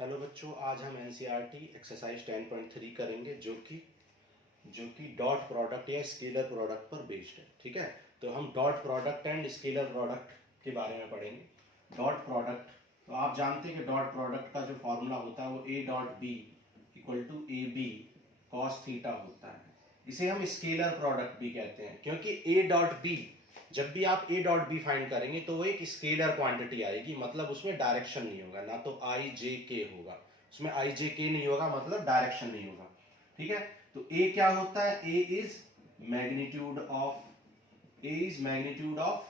Hello बच्चों, आज हम एनसीईआरटी एक्सरसाइज 10.3 करेंगे जो कि डॉट प्रोडक्ट या स्केलर प्रोडक्ट पर बेस्ड है। ठीक है, तो हम dot product and scalar product के बारे में पढ़ेंगे। डॉट प्रोडक्ट, तो आप जानते हैं कि डॉट प्रोडक्ट का जो फॉर्मूला होता है वो A dot B equal to A B cos theta होता है। इसे हम स्केलर प्रोडक्ट भी कहते हैं क्योंकि ए डॉट बी, जब भी आप ए डॉट बी फाइंड करेंगे तो वो एक स्केलर क्वांटिटी आएगी, मतलब उसमें डायरेक्शन नहीं होगा, ना तो आई जे के होगा, उसमें आई जे के नहीं होगा, मतलब डायरेक्शन नहीं होगा। ठीक है, तो ए क्या होता है? A is magnitude of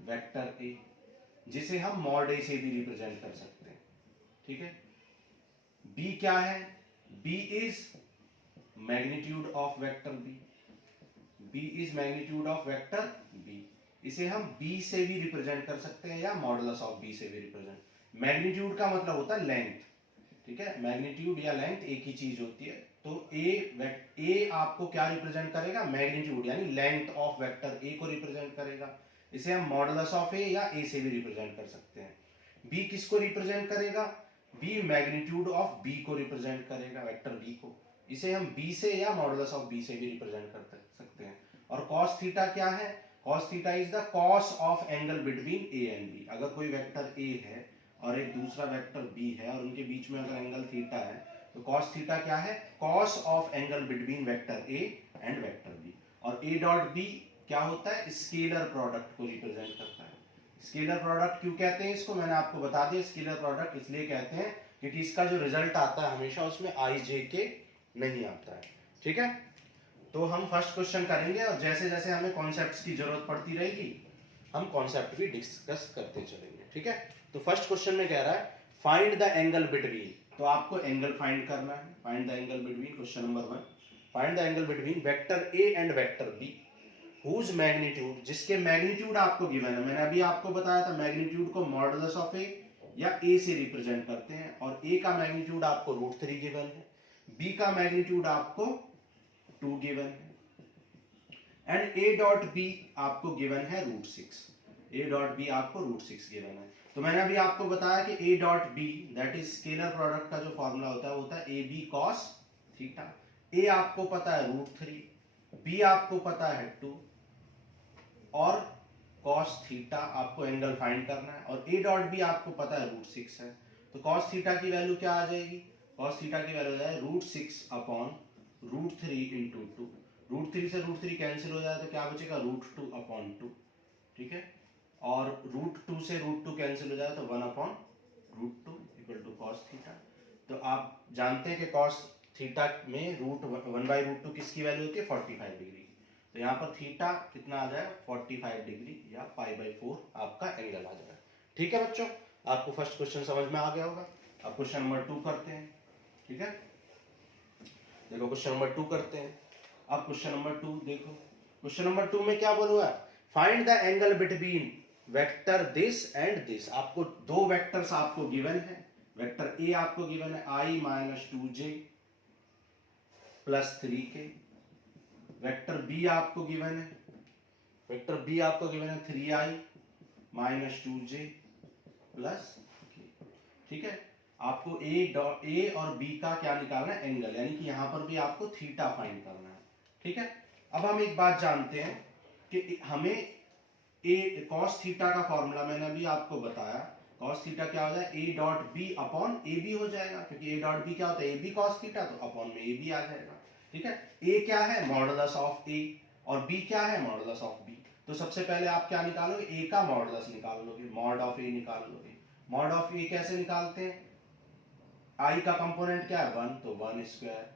vector A, जिसे हम मॉड ए से भी रिप्रेजेंट कर सकते हैं। ठीक है, बी क्या है? B is magnitude of vector B, b is magnitude of vector b। इसे हम b से भी रिप्रेजेंट कर सकते हैं या मॉडुलस ऑफ b से भी रिप्रेजेंट। मैग्नीट्यूड का मतलब होता है लेंथ। ठीक है, मैग्नीट्यूड या लेंथ एक ही चीज होती है। तो a आपको क्या रिप्रेजेंट करेगा? मैग्नीट्यूड यानी लेंथ ऑफ वेक्टर a को रिप्रेजेंट करेगा। इसे हम मॉडुलस ऑफ a या a से भी रिप्रेजेंट कर सकते हैं। b किसको रिप्रेजेंट करेगा? b मैग्नीट्यूड ऑफ b को रिप्रेजेंट करेगा, वेक्टर b को। इसे हम b से या मॉडुलस ऑफ b से भी रिप्रेजेंट कर सकते हैं। और cos थीटा क्या है? cos theta is the cos of angle between a and b। अगर कोई वेक्टर a है और एक दूसरा वेक्टर b है और उनके बीच में अगर एंगल थीटा है तो cos थीटा क्या है? Cos of angle between vector a and vector b। और a डॉट b क्या होता है? स्केलर प्रोडक्ट को रिप्रेजेंट करता है। स्केलर प्रोडक्ट क्यों कहते हैं इसको? मैंने आपको बता दिया। स्केलर प्रोडक्ट इसलिए कहते हैं क्योंकि इसका जो रिजल्ट आता है हमेशा उसमें आई जे के नहीं आता है। ठीक है, तो हम फर्स्ट क्वेश्चन करेंगे और जैसे जैसे हमें कॉन्सेप्ट्स की जरूरत पड़ती रहेगी हम कॉन्सेप्ट भी डिस्कस करते चलेंगे। ठीक है, तो फर्स्ट क्वेश्चन में कह रहा है फाइंड द एंगल बिटवीन। तो आपको एंगल फाइंड करना है। Find the angle between, question number 1। Find the angle between vector A and vector B whose magnitude, जिसके मैग्नीट्यूड आपको गिवन है। मैंने अभी आपको बताया था मैग्नीट्यूड को मॉडुलस ऑफ ए या ए से रिप्रेजेंट करते हैं। और ए का मैग्नीट्यूड आपको √3 गिवन है, बी का मैग्नीट्यूड आपको 2 गिवन है, एंड ए डॉट बी आपको गिवन है √6। ए डॉट बी आपको √6 गिवन है। तो मैंने अभी आपको बताया कि A dot B that is scalar product का जो फॉर्मूला होता है वो होता है A B cos theta. A आपको पता है √3, बी आपको पता है 2 और cos थीटा आपको एंगल फाइंड करना है। और ए डॉट बी आपको पता है √6 है। तो cos थीटा की वैल्यू क्या आ जाएगी? cos थीटा की वैल्यू आ जाए √6 अपॉन √3 इंटू 2। √3 से √3 कैंसिल हो जाए तो क्या बचेगा? √2 अपॉन 2। ठीक है, और √2 से √2 कैंसिल हो जाए तो 1 upon √2 equal to cos theta. तो आप जानते हैं कि cos थीटा में √1/√2 किसकी वैल्यू होती है? 45 डिग्री। तो यहाँ पर थीटा कितना आ जाए? 45 डिग्री या π/4 आपका एंगल आ जाएगा। ठीक है बच्चों, आपको फर्स्ट क्वेश्चन समझ में आ गया होगा। अब क्वेश्चन नंबर 2 करते हैं। ठीक है, देखो क्वेश्चन नंबर 2 करते हैं। अब क्वेश्चन नंबर 2 देखो। क्वेश्चन नंबर 2 में क्या बोला है? Find the angle between vector this and this. आपको दो वेक्टर्स आपको गिवन है। वेक्टर ए आपको गिवन है i - 2j + 3k। Vector B आपको गिवन है, वेक्टर बी आपको गिवन है 3i - 2j + k। ठीक है, आपको ए और बी का क्या निकालना है? एंगल, यानी कि यहां पर भी आपको थीटा फाइंड करना है। ठीक है, अब हम एक बात जानते हैं कि हमें ए cos थीटा का फॉर्मूला मैंने अभी आपको बताया। cos थीटा क्या हो जाए? A dot B upon A B हो जाएगा, क्योंकि ए डॉट बी क्या होता है? ए बी cos थीटा, तो अपॉन में ए बी आ जाएगा। ठीक है, ए क्या है? मॉडुलस ऑफ ए, और बी क्या है? Modulus of B. तो सबसे पहले आप क्या निकालोगे? ए का मॉडुलस निकाल लोगे, मॉड ऑफ ए निकाल लोगे। मॉड ऑफ ए कैसे निकालते हैं? आई का कंपोनेंट क्या है? 1, तो 1 स्क्वायर।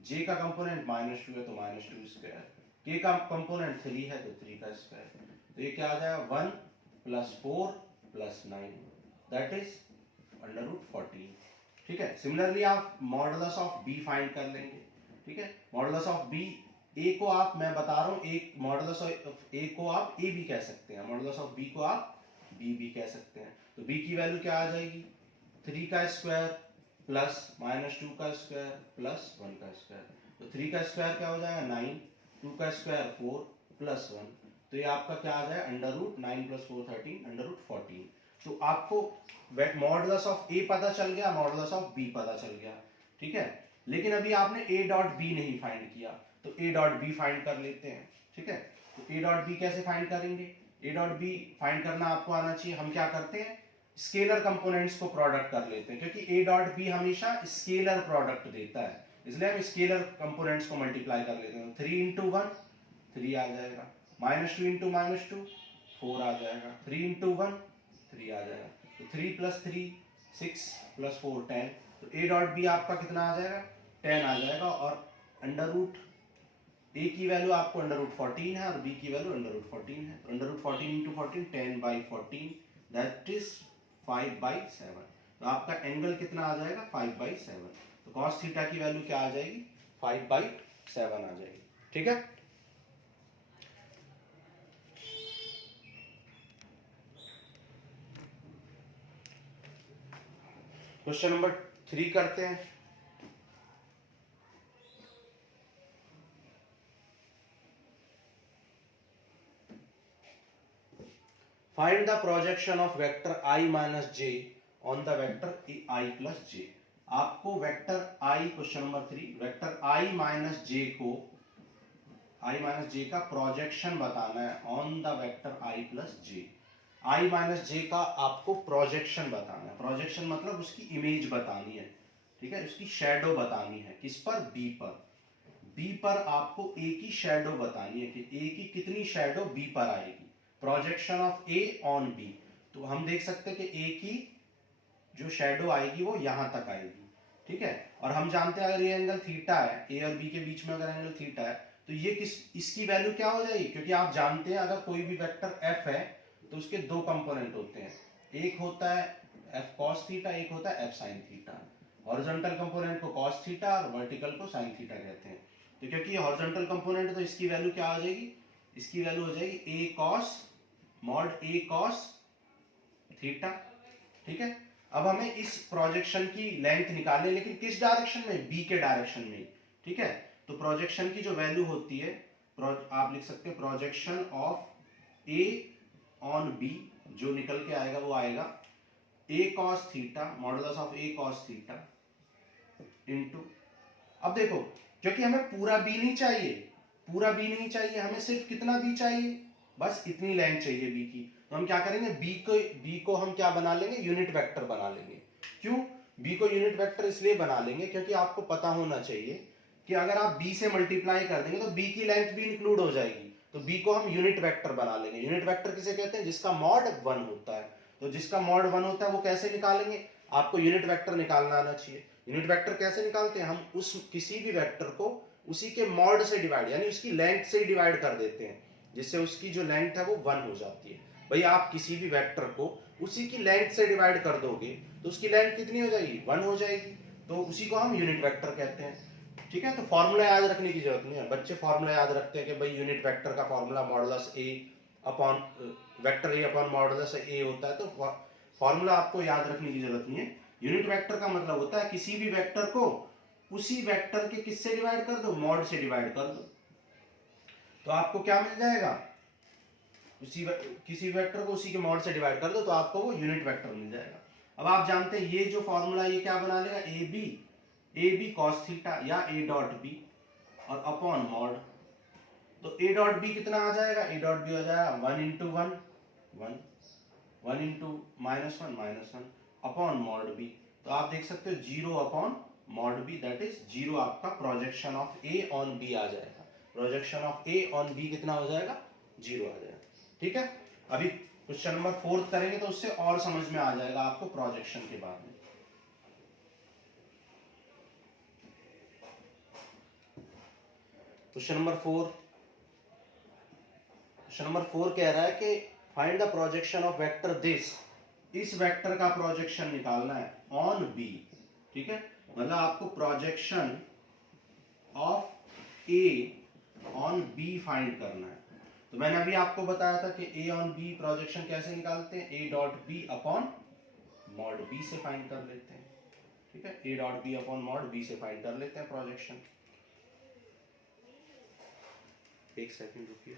जे का कंपोनेंट -2 है तो -2 स्क्वायर। के का कंपोनेंट 3 है तो 3 का स्क्वायर। तो ये क्या आ जाएगा? 1 + 4 + 9 दैट इज √14। ठीक है, सिमिलरली आप मॉडुलस ऑफ बी फाइंड कर लेंगे। ठीक है, मॉडुलस ऑफ बी, ए को आप, मैं बता रहा हूं, एक मॉडुलस ऑफ ए को आप ए भी कह सकते हैं, मॉडुलस ऑफ बी को आप बी भी कह सकते हैं। तो बी की वैल्यू क्या आ जाएगी? 3 का स्क्वायर प्लस -2 का स्क्वायर प्लस 1 का स्क्वायर। तो 3 का स्क्वायर क्या हो जाएगा? 9, 2 का स्क्वायर 4 + 1। तो ये आपका क्या आ जाए? √9 + 4 13 √14। तो आपको मॉडुलस ऑफ ए पता चल गया, मॉडुलस ऑफ बी पता चल गया, ठीक है। लेकिन अभी आपने ए डॉट बी नहीं फाइंड किया, तो ए डॉट बी फाइंड कर लेते हैं, ठीक है। तो ए डॉट बी कैसे फाइंड करेंगे? ए डॉट बी फाइंड करना आपको आना चाहिए। हम क्या करते हैं, स्केलर कंपोनेंट्स को प्रोडक्ट कर लेते हैं, क्योंकि ए डॉट बी हमेशा स्केलर प्रोडक्ट देता है, इसलिए हम स्केलर कंपोनेंट्स को मल्टीप्लाई कर लेते हैं। 3 इंटू 1 3 आ जाएगा, -2 इंटू -2 4 आ जाएगा, 3 इंटू 1 3 आ जाएगा, तो 3 + 3 6 + 4 10। तो ए डॉट बी आपका कितना आ जाएगा? 10 आ जाएगा। और अंडर रूट ए की वैल्यू आपको √14 है और बी की वैल्यू √14 है। √14 इंटू 14 10/14 दैट इज 5/7। तो आपका एंगल कितना आ जाएगा? 5/7। तो कॉस थीटा की वैल्यू क्या आ जाएगी? 5/7 आ जाएगी, ठीक है। क्वेश्चन नंबर 3 करते हैं। Find the projection of vector I minus j on the vector I plus j। आपको vector I, question number 3, vector I minus j को, I माइनस j का प्रोजेक्शन बताना है on the vector I plus j। I minus j का आपको projection बताना है। Projection मतलब उसकी इमेज बतानी है, ठीक है, उसकी शैडो बतानी है। किस पर? B पर। B पर आपको A की शैडो बतानी है कि A की कितनी शैडो B पर आएगी। Projection of A on B। तो हम देख सकते हैं कि A की जो शैडो आएगी वो यहां तक आएगी, ठीक है। और हम जानते हैं अगर ये एंगल थीटा है, A और B के बीच में अगर एंगल थीटा है, तो ये इसकी वैल्यू क्या हो जाएगी? क्योंकि आप जानते हैं अगर कोई भी वेक्टर F है तो उसके दो कंपोनेंट होते हैं, एक होता है F cos थीटा, एक होता है F sin theta. Horizontal component को cos थीटा और वर्टिकल को sin थीटा कहते हैं। तो क्योंकि ये हॉरिजॉन्टल कंपोनेंट, तो इसकी वैल्यू क्या हो जाएगी? इसकी वैल्यू हो जाएगी A cos mod A cos theta, ठीक है। अब हमें इस प्रोजेक्शन की लेंथ निकालनी है, लेकिन किस डायरेक्शन में? बी के डायरेक्शन में, ठीक है। तो प्रोजेक्शन की जो वैल्यू होती है, आप लिख सकते हैं projection of A on B, जो निकल के आएगा वो आएगा A cos theta, modulus of A cos theta into, अब देखो क्योंकि हमें पूरा बी नहीं चाहिए, पूरा बी नहीं चाहिए, हमें सिर्फ कितना बी चाहिए? बस इतनी लेंथ चाहिए बी की। तो हम क्या करेंगे, बी को हम क्या बना लेंगे? यूनिट वेक्टर बना लेंगे। क्यों बी को यूनिट वेक्टर इसलिए बना लेंगे क्योंकि आपको पता होना चाहिए कि अगर आप बी से मल्टीप्लाई कर देंगे तो बी की लेंथ भी इंक्लूड हो जाएगी। तो बी को हम यूनिट वेक्टर बना लेंगे। यूनिट वेक्टर किसे कहते हैं? जिसका मॉड 1 होता है। तो जिसका मॉड 1 होता है वो कैसे निकालेंगे? आपको यूनिट वेक्टर निकालना आना चाहिए। यूनिट वेक्टर कैसे निकालते हैं? हम उस किसी भी वेक्टर को उसी के मॉड से डिवाइड, यानी उसकी लेंथ से डिवाइड कर देते हैं, जिससे उसकी जो लेंथ है वो 1 हो जाती है। भाई आप किसी भी वेक्टर को उसी की लेंथ से डिवाइड कर दोगे तो उसकी लेंथ कितनी हो जाएगी? 1 हो जाएगी। तो उसी को हम यूनिट वेक्टर कहते हैं, ठीक है। तो फॉर्मूला याद रखने की जरूरत नहीं है। बच्चे फॉर्मूला याद रखते हैं कि भाई यूनिट वेक्टर का formula modulus A upon vector A upon modulus A होता है। तो फॉर्मूला आपको याद रखने की जरूरत नहीं है। यूनिट वेक्टर का मतलब होता है किसी भी वेक्टर को उसी वेक्टर के किससे डिवाइड कर दो? मॉड से डिवाइड कर दो। तो आपको क्या मिल जाएगा? किसी वेक्टर को उसी के मॉड से डिवाइड कर दो तो आपको वो यूनिट वेक्टर मिल जाएगा। अब आप जानते हैं ये जो फॉर्मूला ये क्या बना लेगा? ए बी कॉस थीटा या ए डॉट बी और अपॉन मॉड। तो ए डॉट बी कितना आ जाएगा? ए डॉट बी हो जाएगा 1 into 1 1 1 into -1 upon mod B. तो आप देख सकते हो 0 upon mod B, that is 0 आपका projection of A on B आ जाएगा। Projection of A on B कितना हो जाएगा? 0 आ जाएगा, ठीक है। अभी क्वेश्चन नंबर 4 करेंगे तो उससे और समझ में आ जाएगा आपको प्रोजेक्शन के बारे में। क्वेश्चन नंबर 4 कह रहा है कि find the projection of vector this. इस वेक्टर का प्रोजेक्शन निकालना है ऑन बी, ठीक है। मतलब आपको projection of A on B find करना है। तो मैंने अभी आपको बताया था कि ए ऑन बी प्रोजेक्शन कैसे निकालते हैं? A dot B upon mod B से फाइंड कर लेते हैं, ठीक है। A dot B upon mod B से फाइंड कर लेते हैं प्रोजेक्शन। एक सेकंड रुकिए।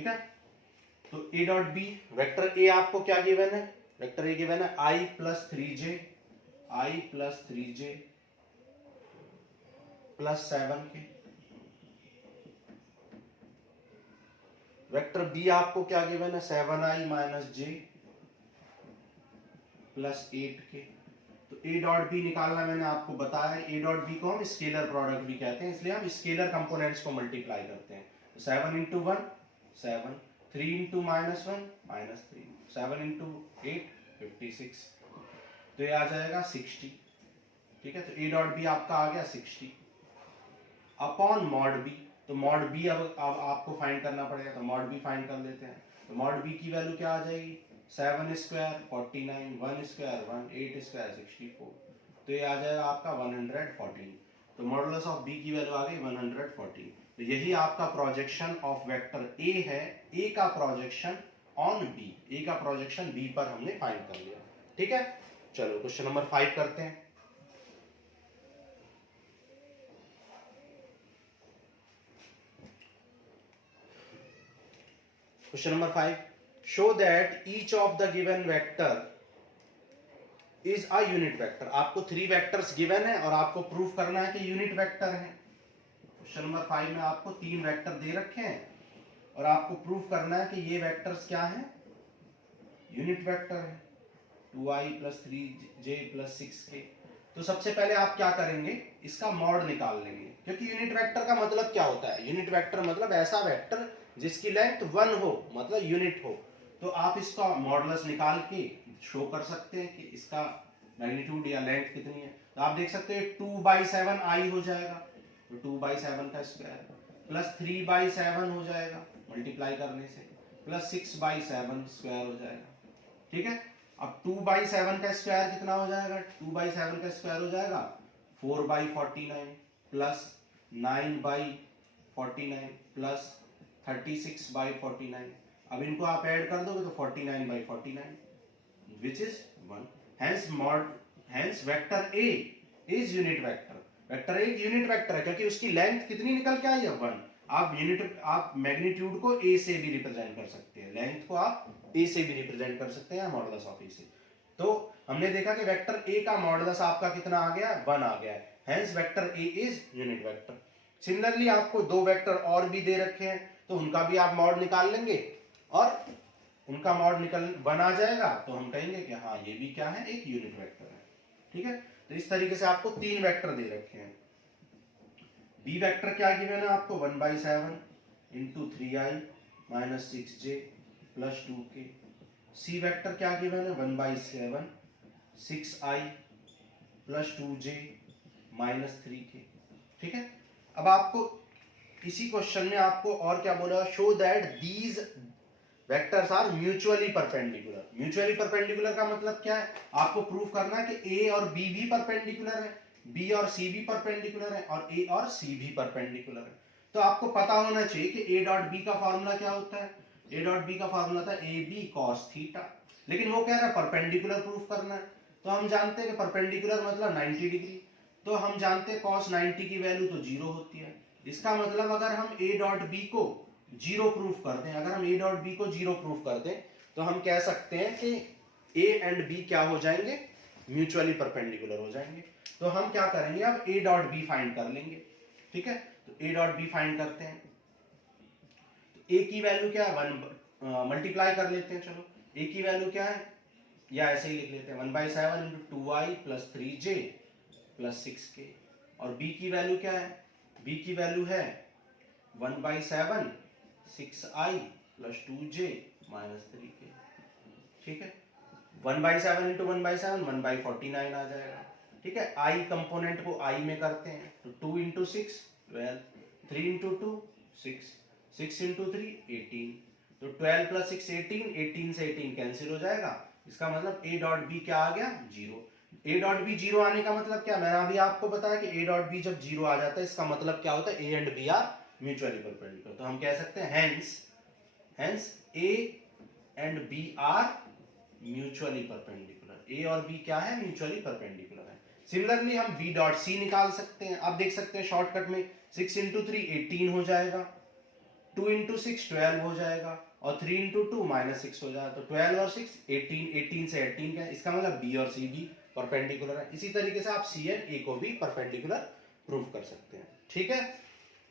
ठीक है। तो A dot B, vector A आपको क्या गिवन है, वेक्टर ए गिवन है i plus 3j, i plus 3j plus 7 K. Vector B आपको क्या गिवन है 7i माइनस j प्लस 8 के। तो ए डॉट बी निकालना मैंने आपको बताया है। ए डॉट बी को हम स्केलर प्रोडक्ट भी कहते हैं, इसलिए हम स्केलर कंपोनेंट्स को मल्टीप्लाई करते हैं। तो 7 into 1 7, 3 into minus 1 minus 3, 7 into 8 56, तो ये आ जाएगा 60। ठीक है, तो ए डॉट बी आपका आ गया 60 अपॉन मॉड बी। तो मॉड बी अब आपको फाइंड करना पड़ेगा, तो मॉड बी फाइंड कर लेते हैं। तो मॉड बी की वैल्यू क्या आ जाएगी 7 स्क्वायर 49, 1 स्क्वायर 1, 8 स्क्वायर 64, तो ये आ जाएगा आपका 114। तो मॉडुलस ऑफ बी की वैल्यू आ गई 114। तो यही आपका प्रोजेक्शन ऑफ वेक्टर ए है, ए का प्रोजेक्शन ऑन बी, ए का प्रोजेक्शन बी पर हमने फाइंड कर लिया। ठीक है, चलो क्वेश्चन नंबर 5 करते हैं। Question number 5, show that each of the given vector is a unit vector. आपको 3 वेक्टर्स गिवन है और आपको प्रूफ करना है कि यूनिट वेक्टर है। क्वेश्चन नंबर 5 में आपको 3 वेक्टर दे रखे हैं और आपको प्रूफ करना है कि ये वेक्टर्स क्या हैं, यूनिट वेक्टर है। 2i plus 3j plus 6k। तो सबसे पहले आप क्या करेंगे, इसका मॉड निकाल लेंगे, क्योंकि यूनिट वेक्टर का मतलब क्या होता है, यूनिट वेक्टर मतलब ऐसा वेक्टर जिसकी लेंथ 1 हो, मतलब यूनिट हो। तो आप इसका मॉडुलस निकाल के शो कर सकते हैं कि इसका मैग्नीट्यूड या लेंथ कितनी है। तो आप देख सकते हैं 2/7i हो जाएगा, तो 2/7 का स्क्वायर प्लस 3/7 हो जाएगा मल्टीप्लाई करने से, प्लस 6/7 स्क्वायर हो जाएगा। ठीक है, अब 2/7 का स्क्वायर कितना हो जाएगा, 2/7 का स्क्वायर हो जाएगा 4/49 प्लस 9/49 प्लस 36/49। अब इनको आप ऐड कर दोगे तो 49/49 which is 1। hence vector A is unit vector. Vector A एक यूनिट वेक्टर है क्योंकि उसकी लेंथ कितनी निकल के आई है 1। आप मैग्नीट्यूड को A से भी रिप्रेजेंट कर सकते हैं, लेंथ को आप A से भी रिप्रेजेंट कर सकते हैं मॉडुलस ऑफ A से। तो हमने देखा कि वेक्टर A का मॉडुलस आपका कितना आ गया, 1 आ गया है। hence vector A is unit vector. Similarly आपको 2 वेक्टर और भी दे रखे हैं, तो उनका भी आप मॉड निकाल लेंगे और उनका मॉड निकल बना जाएगा, तो हम कहेंगे कि हाँ ये भी क्या है, एक यूनिट वेक्टर है। ठीक है, तो इस तरीके से आपको 3 वेक्टर दे रखे हैं। बी वेक्टर क्या गिवन है आपको 1/7 into 3i minus 6j plus 2k। C vector क्या गिवन है 1/7 6i plus 2j minus 3k। ठीक है, अब आपको इसी क्वेश्चन में आपको और क्या बोला, show that these vectors are mutually perpendicular. Mutually perpendicular का मतलब क्या है, आपको प्रूफ करना है कि ए और बी भी परपेंडिकुलर है, बी और सी भी परपेंडिकुलर है और ए और सी भी परपेंडिकुलर है। तो आपको पता होना चाहिए कि ए डॉट बी का फॉर्मूला क्या होता है। ए डॉट बी का फॉर्मूला था ए बी कॉस थीटा, लेकिन वो कह रहा है परपेंडिकुलर प्रूफ करना है। तो हम जानते हैं कि परपेंडिकुलर मतलब 90 डिग्री, तो हम जानते हैं cos 90 की वैल्यू तो 0 होती है। इसका मतलब अगर हम a डॉट बी को 0 प्रूफ कर दें, अगर हम a डॉट बी को 0 प्रूफ कर दें, तो हम कह सकते हैं कि a एंड b क्या हो जाएंगे, म्यूचुअली परपेंडिकुलर हो जाएंगे। तो हम क्या करेंगे, अब a डॉट बी फाइंड कर लेंगे। ठीक है, तो a डॉट बी फाइंड करते हैं। तो a की वैल्यू क्या है 1, मल्टीप्लाई कर लेते हैं। चलो a की वैल्यू क्या है, या ऐसे ही लिख लेते हैं 1/7 into 2i plus 3j plus 6k। और b की वैल्यू क्या है, b की वैल्यू है 1/7 6i plus 2j minus 3k। ठीक है, 1/7 इंटू 1/7 1/49 आ जाएगा। ठीक है, i कंपोनेंट को i में करते हैं, तो 2 इंटू 6 12, 3 इंटू 2 6, 6 इंटू 3 18, तो 12 प्लस 6 18, 18 से 18 कैंसिल हो जाएगा। इसका मतलब a डॉट बी क्या आ गया 0। ए डॉट बी 0 आने का मतलब क्या, मैंने अभी आपको बताया कि ए डॉट बी जब 0 आ जाता है इसका मतलब क्या होता है, A and B are mutually perpendicular. तो हम कह सकते हैं hence A and B are mutually perpendicular. A और बी क्या है, म्यूचुअली परपेंडिकुलर है। सिमिलरली हम बी डॉट सी निकाल सकते हैं। आप देख सकते हैं शॉर्टकट में 6 इंटू 3 18 हो जाएगा, 2 इंटू 6 12 हो जाएगा और 3 इंटू 2 -6 हो जाएगा। तो 12 और 6 18, 18 से 18 का, इसका मतलब बी और सी भी परपेंडिकुलर है। इसी तरीके से आप सी एंड ए को भी परपेंडिकुलर प्रूव कर सकते हैं। ठीक है,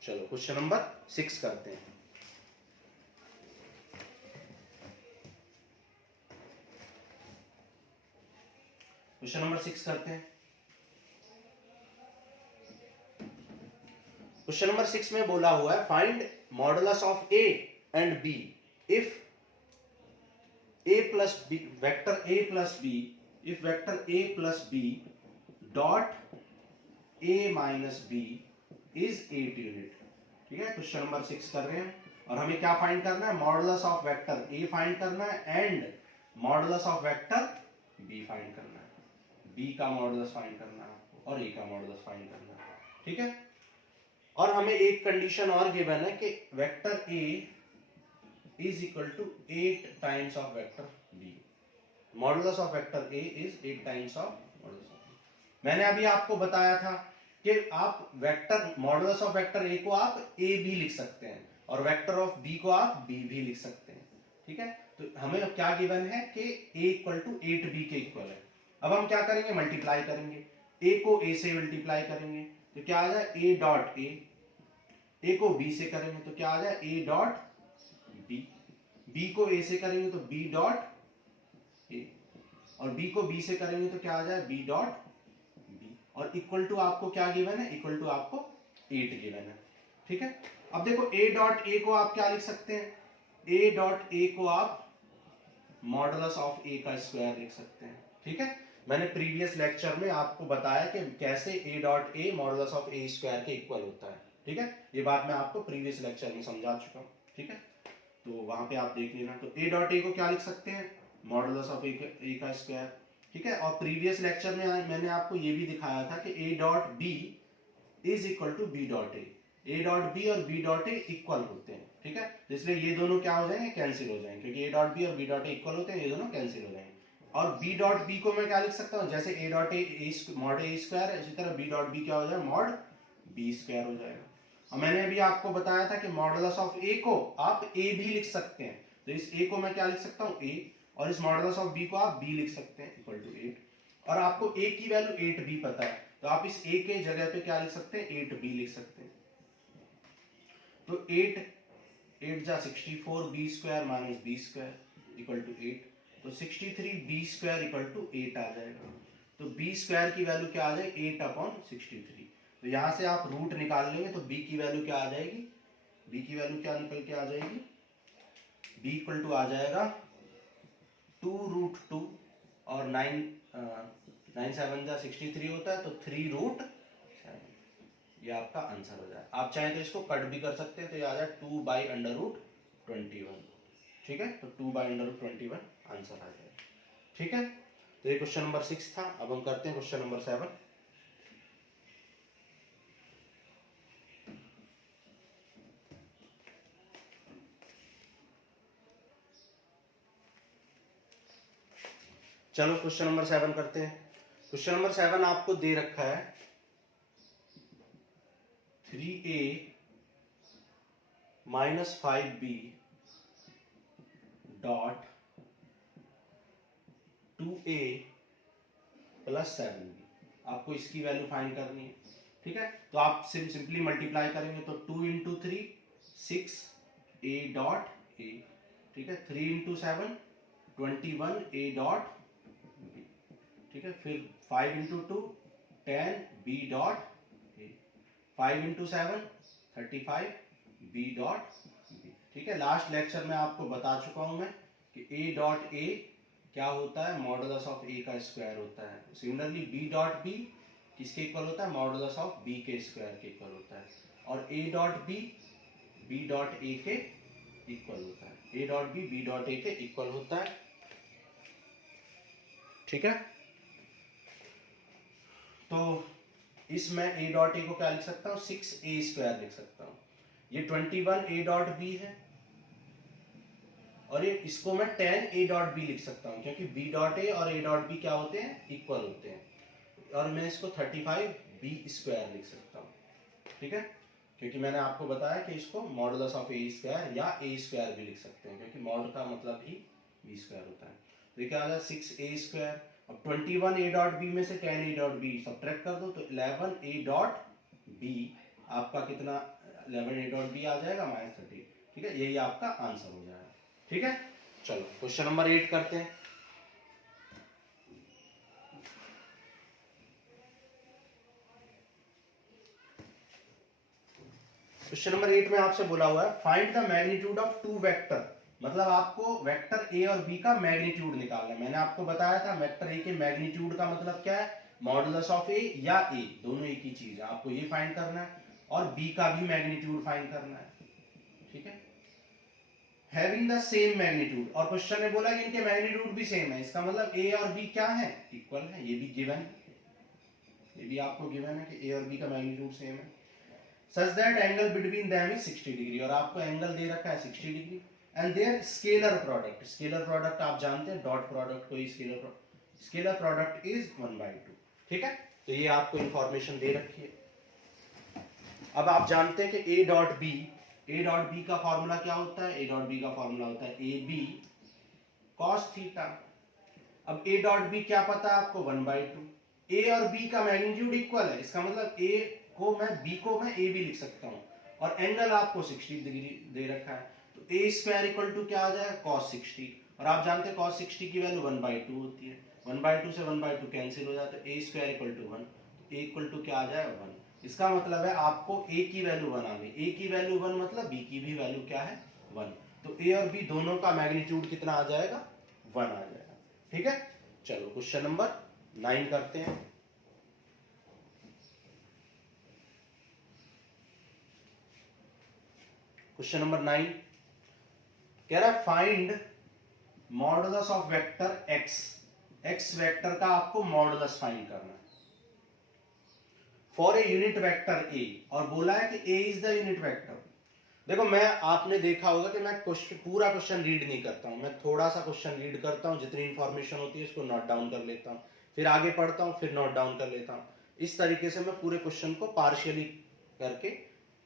चलो क्वेश्चन नंबर 6 करते हैं। क्वेश्चन नंबर 6 करते हैं। क्वेश्चन नंबर 6 में बोला हुआ है find modulus of A and B if a plus b vector a plus b if vector a plus b dot a minus b is 8 unit. ठीक है, क्वेश्चन नंबर 6 कर रहे हैं और हमें क्या फाइंड करना है, modulus of vector a find करना है and modulus of vector b find करना है। b का मॉडुलस फाइंड करना है और a का मॉडुलस फाइंड करना है। ठीक है, और हमें एक कंडीशन और गिवन है कि vector a is equal to 8 times of vector b. Modulus of vector a is 8 times of modulus of b. मैंने अभी आपको बताया था कि आप vector modulus of vector a को आप a भी लिख सकते हैं और वेक्टर ऑफ b को आप b भी लिख सकते हैं। ठीक है, तो हमें अब क्या गिवन है कि a इक्वल टू 8b के इक्वल है। अब हम क्या करेंगे, मल्टीप्लाई करेंगे, a को a से मल्टीप्लाई करेंगे तो क्या आ जाए a डॉट a को b से करेंगे तो क्या आ जाए a डॉट b, b को a से करेंगे तो b डॉट a और b को b से करेंगे तो क्या आ जाए b डॉट b और इक्वल टू आपको क्या गिवन है, इक्वल टू आपको 8 गिवन है। ठीक है, अब देखो a डॉट a को आप क्या लिख सकते हैं, a डॉट a को आप मॉडुलस ऑफ a का स्क्वायर लिख सकते हैं। ठीक है, मैंने प्रीवियस लेक्चर में आपको बताया कि कैसे a dot a modulus of a square के इक्वल होता है। ठीक है, ये बात मैं आपको प्रीवियस लेक्चर में समझा चुका हूं। ठीक है, तो वहां पे आप देख लेना। तो a डॉट a को क्या लिख सकते हैं, मॉडुलस ऑफ a का स्क्वायर। ठीक है, और प्रीवियस लेक्चर में मैंने आपको ये भी दिखाया था कि a dot b is equal to b dot a dot b और b डॉट a इक्वल होते हैं। ठीक है, तो इसलिए ये दोनों क्या हो जाएंगे, कैंसिल हो जाएंगे, क्योंकि a डॉट b और b डॉट a इक्वल होते हैं, ये दोनों कैंसिल हो जाएंगे। और b डॉट b को मैं क्या लिख सकता हूँ, जैसे a dot a mod a square है, इसी तरह b डॉट b क्या हो जाएगा, मॉड b स्क्वायर हो जाएगा। और मैंने अभी आपको बताया था कि मॉडुलस ऑफ a को आप a भी लिख सकते हैं, तो इस a को मैं क्या लिख सकता हूँ a, और इस मॉडुलस ऑफ b को आप b लिख सकते हैं इक्वल टू 8। और आपको a की वैल्यू 8b पता है, तो आप इस a के जगह पे क्या लिख सकते हैं, 8b लिख सकते हैं। तो 8 जा 64 b square minus b square equal to 8, तो 63 b स्क्वायर इक्वल टू 8 आ जाएगा। तो b स्क्वायर की वैल्यू क्या आ जाएगी, 8 अपॉन 63। तो यहां से आप रूट निकाल लेंगे तो b की वैल्यू क्या आ जाएगी, b की वैल्यू क्या निकल के आ जाएगी, b इक्वल टू आ जाएगा 2 रूट 2 और 9 7 जा 63 होता है, तो 3 रूट 7। ये आपका आंसर हो जाए। आप चाहें तो इसको कट भी कर सकते हैं, तो ये आ जाए 2 बाई अंडर रूट 21। ठीक है, तो 2 बाई अंडर रूट 21 आंसर आ जाए। ठीक है, तो ये क्वेश्चन नंबर 6 था। अब हम करते हैं क्वेश्चन नंबर 7। चलो क्वेश्चन नंबर 7 करते हैं। क्वेश्चन नंबर 7 आपको दे रखा है 3a minus 5b dot 2a plus 7b। आपको इसकी वैल्यू फाइंड करनी है। ठीक है, तो आप सिंपली मल्टीप्लाई करेंगे तो 2 इंटू 3 6 a डॉट a। ठीक है, 3 इंटू 7 21 a डॉट b। ठीक है, फिर 5 into 2 10 b dot a, 5 into 7 35 b dot b। ठीक है, लास्ट लेक्चर में आपको बता चुका हूं मैं कि a डॉट a क्या होता है, मॉडुलस ऑफ a का स्क्वायर होता है। सिमिलरली b डॉट b किसके इक्वल होता है, मॉडुलस ऑफ b के स्क्वायर के इक्वल होता है। और a dot b dot a के इक्वल होता है, a dot b dot a के इक्वल होता है। ठीक है, तो इसमें a डॉट a को क्या लिख सकता हूँ, 6a स्क्वायर लिख सकता हूँ। ये 21 a डॉट b है और ये इसको मैं 10 a डॉट b लिख सकता हूँ, क्योंकि b डॉट a और a डॉट b क्या होते हैं, इक्वल होते हैं। और मैं इसको 35 b स्क्वायर लिख सकता हूँ। ठीक है, क्योंकि मैंने आपको बताया कि इसको मॉडुलस ऑफ ए स्क्वायर या ए स्क्वायर भी लिख सकते हैं, क्योंकि मॉड का मतलब ही बी स्क्वायर होता है। तो ये क्या आ जाए 6a स्क्वायर। अब 21 ए डॉट बी में से 10 ए डॉट बी सब्ट्रैक्ट कर दो तो 11 ए डॉट बी आपका कितना 11 ए डॉट बी आ जाएगा -30। ठीक है, यही आपका आंसर हो जाएगा। ठीक है, चलो क्वेश्चन नंबर 8 करते हैं। क्वेश्चन नंबर 8 में आपसे बोला हुआ है find the magnitude of two vector, मतलब आपको वेक्टर ए और बी का मैग्नीट्यूड निकालना है। मैंने आपको बताया था वेक्टर ए के मैग्नीट्यूड का मतलब क्या है, मॉडुलस ऑफ ए या ए, दोनों एक ही चीज है। आपको ये फाइंड करना है और बी का भी मैग्नीट्यूड फाइंड करना है। ठीक है, हैविंग द सेम मैग्नीट्यूड, और क्वेश्चन ने बोला कि इनके मैग्नीट्यूड भी सेम है, इसका मतलब ए और बी क्या है, इक्वल है। ये भी गिवन है, ये भी आपको गिवन है कि ए और बी का मैग्नीट्यूड सेम है। Such that angle between them is 60 degree, और आपको एंगल दे रखा है 60 degree. And their scalar product, scalar product आप जानते हैं डॉट प्रोडक्ट को ही स्केलर प्रोडक्ट इज 1/2। ठीक है, तो ये आपको इंफॉर्मेशन दे रखी है। अब आप जानते हैं कि ए डॉट बी का फॉर्मूला क्या होता है, ए डॉट बी का फॉर्मूला होता है ए बी कॉस थीटा। अब ए डॉट बी क्या पता है आपको 1/2, ए और बी का मैग्नीट्यूड इक्वल है, इसका मतलब ए को मैं बी को मैं ए भी लिख सकता हूं, और एंगल आपको 60 डिग्री दे रखा है, तो ए स्क्वायर इक्वल टू क्या आ जाएगा cos 60, और आप जानते हैं cos 60 की वैल्यू 1/2 होती है, 1/2 से 1/2 कैंसिल हो जाता है, ए स्क्वायर इक्वल टू 1, तो ए इक्वल टू क्या आ जाएगा 1। इसका मतलब है आपको ए की वैल्यू 1 आ गई, ए की वैल्यू 1 मतलब बी की भी वैल्यू क्या है 1, तो ए और बी दोनों का मैग्नीट्यूड कितना आ जाएगा 1 आ जाएगा। ठीक है, चलो क्वेश्चन नंबर 9 करते हैं। क्वेश्चन नंबर 9 कह रहा है find modulus of vector x, x vector का आपको मॉडुलस फाइंड करना है for a unit vector A, और बोला है कि ए इज द यूनिट वेक्टर। देखो मैं आपने देखा होगा कि मैं पूरा क्वेश्चन रीड नहीं करता हूं, मैं थोड़ा सा क्वेश्चन रीड करता हूं, जितनी इंफॉर्मेशन होती है उसको नोट डाउन कर लेता हूं, फिर आगे पढ़ता हूं, फिर नोट डाउन कर लेता हूं। इस तरीके से मैं पूरे क्वेश्चन को पार्शियली करके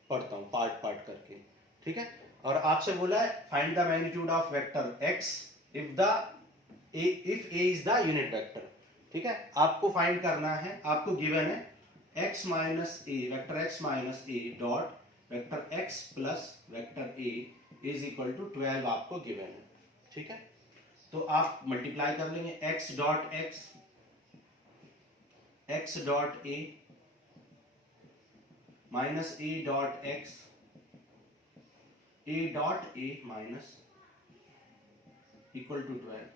पढ़ता हूं, पार्ट पार्ट करके। ठीक है, और आपसे बोला है find the magnitude of vector x if A is the unit vector. ठीक है, आपको फाइंड करना है, आपको गिवन है x minus A, vector x minus A dot vector x plus vector a is equal to 12 आपको गिवन है। ठीक है, तो आप मल्टीप्लाई कर लेंगे x dot x dot a minus a dot x, a dot a minus equal to 12,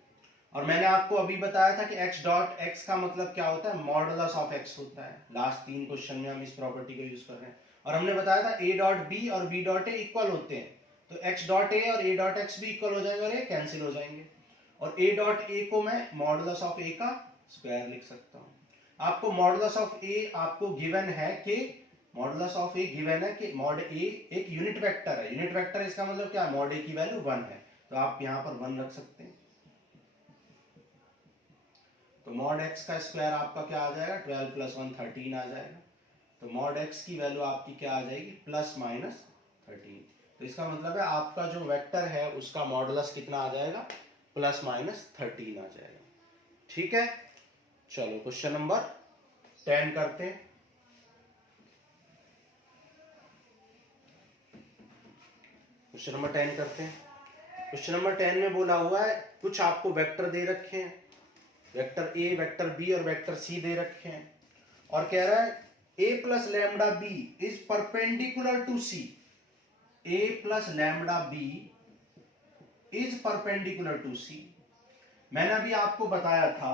और मैंने आपको अभी बताया था कि x डॉट x का मतलब क्या होता है, मॉडुलस ऑफ x होता है। लास्ट 3 क्वेश्चन में हम इस प्रॉपर्टी को यूज कर रहे हैं, और हमने बताया था a डॉट b और b डॉट a इक्वल होते हैं, तो x डॉट a और a डॉट x भी इक्वल हो जाएगा और ये कैंसिल हो जाएंगे, और a डॉट a को मैं मॉडुलस ऑफ a का स्क्वायर लिख सकता हूं। आपको मॉडुलस ऑफ a आपको गिवन है कि मॉडुलस ऑफ a गिवन है कि मॉड a एक यूनिट वेक्टर है, यूनिट वेक्टर इसका मतलब क्या है, मॉड a की वैल्यू 1 है, तो आप यहां पर 1 रख सकते हैं। तो मॉड x का स्क्वायर आपका क्या आ जाएगा 12 प्लस 1 13 आ जाएगा, तो मॉड x की वैल्यू आपकी क्या आ जाएगी प्लस माइनस 13, तो इसका मतलब है आपका जो वेक्टर है उसका मॉडुलस कितना आ जाएगा प्लस माइनस 13 आ जाएगा। ठीक है, चलो क्वेश्चन नंबर 10 करते हैं। क्वेश्चन नंबर 10 करते हैं। क्वेश्चन नंबर 10 में बोला हुआ है कुछ आपको वेक्टर दे रखे हैं, वेक्टर ए, वेक्टर बी और वेक्टर सी दे रखे हैं, और कह रहा है a plus lambda B is perpendicular to C, a plus lambda B is perpendicular to C. मैंने अभी आपको बताया था